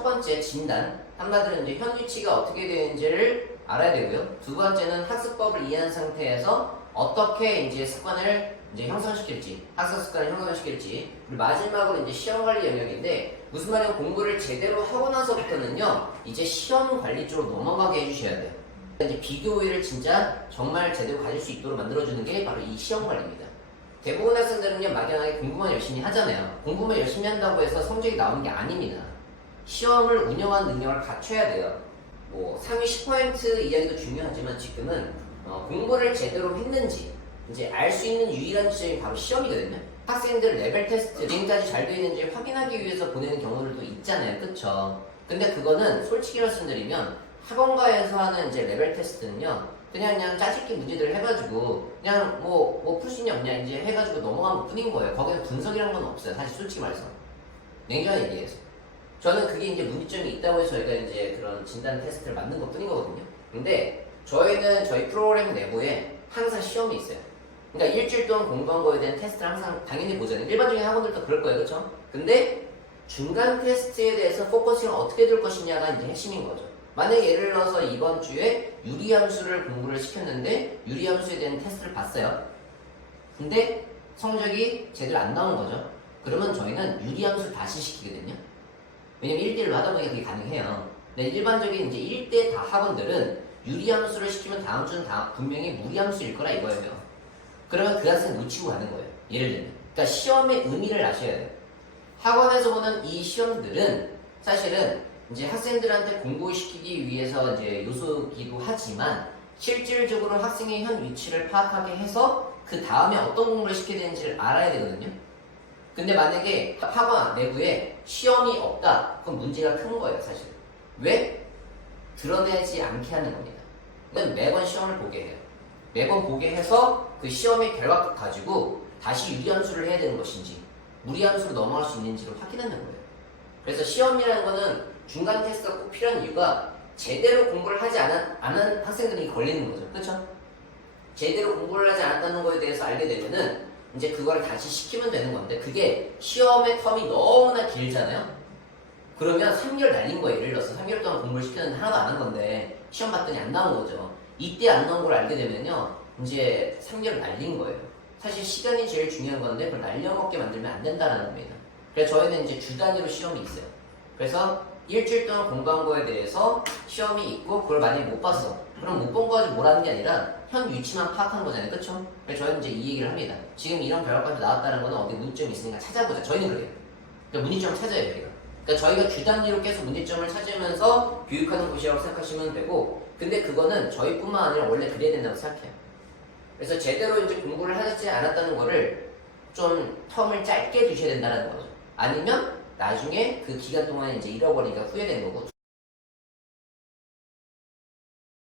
첫 번째 진단, 한마디로 이제 현 위치가 어떻게 되는지를 알아야 되고요. 두 번째는 학습법을 이해한 상태에서 어떻게 이제 습관을 이제 형성시킬지, 학습 습관을 형성시킬지, 그리고 마지막으로 이제 시험 관리 영역인데, 무슨 말이냐면 공부를 제대로 하고 나서부터는요, 이제 시험 관리 쪽으로 넘어가게 해주셔야 돼요. 이제 비교율을 진짜 정말 제대로 가질 수 있도록 만들어주는 게 바로 이 시험 관리입니다. 대부분 학생들은요, 막연하게 공부만 열심히 하잖아요. 공부만 열심히 한다고 해서 성적이 나오는 게 아닙니다. 시험을 운영하는 능력을 갖춰야 돼요. 뭐 상위 10% 이야기도 중요하지만 지금은 공부를 제대로 했는지 이제 알 수 있는 유일한 지점이 바로 시험이거든요. 학생들 레벨 테스트 지금까지 잘 되어 있는지 확인하기 위해서 보내는 경우들도 있잖아요. 그쵸? 근데 그거는 솔직히 말씀드리면 학원가에서 하는 이제 레벨 테스트는요, 그냥 짜집기 문제들을 해가지고 그냥 뭐 풀 수 있냐 없냐 이제 해가지고 넘어가면 뿐인 거예요. 거기서 분석이란 건 없어요. 사실 솔직히 말해서 냉정하게 얘기해서 저는 그게 이제 문제점이 있다고 해서 저희가 이제 그런 진단 테스트를 만든 것 뿐인 거거든요. 근데 저희는 저희 프로그램 내부에 항상 시험이 있어요. 그러니까 일주일 동안 공부한 거에 대한 테스트를 항상 당연히 보잖아요. 일반적인 학원들도 그럴 거예요. 그렇죠? 근데 중간 테스트에 대해서 포커싱을 어떻게 둘 것이냐가 이제 핵심인 거죠. 만약에 예를 들어서 이번 주에 유리함수를 공부를 시켰는데 유리함수에 대한 테스트를 봤어요. 근데 성적이 제대로 안 나온 거죠. 그러면 저희는 유리함수를 다시 시키거든요. 왜냐면 1대1로 하다 보니까 그게 가능해요. 근데 일반적인 이제 1대 다 학원들은 유리함수를 시키면 다음 주는 분명히 무리함수일 거라 이거예요. 그러면 그 학생 놓치고 가는 거예요. 예를 들면. 그러니까 시험의 의미를 아셔야 돼요. 학원에서 보는 이 시험들은 사실은 이제 학생들한테 공부를 시키기 위해서 이제 요소기도 하지만 실질적으로 학생의 현 위치를 파악하게 해서 그 다음에 어떤 공부를 시켜야 되는지를 알아야 되거든요. 근데 만약에 학원 내부에 시험이 없다, 그럼 문제가 큰 거예요, 사실. 왜? 드러내지 않게 하는 겁니다. 그러니까 매번 시험을 보게 해요. 매번 보게 해서 그 시험의 결과 가지고 다시 유리함수를 해야 되는 것인지 무리함수로 넘어갈 수 있는지를 확인하는 거예요. 그래서 시험이라는 거는 중간 테스트가 꼭 필요한 이유가 제대로 공부를 하지 않은 학생들이 걸리는 거죠. 그렇죠? 제대로 공부를 하지 않았다는 거에 대해서 알게 되면은 이제 그걸 다시 시키면 되는 건데 그게 시험의 텀이 너무나 길잖아요. 그러면 3개월 날린 거예요. 예를 들어서 3개월 동안 공부를 시켰는데 하나도 안 한 건데 시험 봤더니 안 나온 거죠. 이때 안 나온 걸 알게 되면요, 이제 3개월 날린 거예요. 사실 시간이 제일 중요한 건데 그걸 날려먹게 만들면 안 된다는 겁니다. 그래서 저희는 이제 주 단위로 시험이 있어요. 그래서 일주일 동안 공부한 거에 대해서 시험이 있고 그걸 만약에 못 봤어. 그럼 못 본 거 가지고 뭐라는 게 아니라 현 위치만 파악한 거잖아요. 그쵸? 그래서 저희는 이제 이 얘기를 합니다. 지금 이런 결과까지 나왔다는 거는 어디 문제점이 있으니까 찾아보자. 저희는 그래요. 그러니까 문제점을 찾아야 돼요. 그러니까 저희가 주 단위로 계속 문제점을 찾으면서 교육하는 곳이라고 생각하시면 되고, 근데 그거는 저희뿐만 아니라 원래 그래야 된다고 생각해요. 그래서 제대로 이제 공부를 하지 않았다는 거를 좀 텀을 짧게 두셔야 된다는 거죠. 아니면 나중에 그 기간 동안 이제 잃어버리니까 후회되는 거고,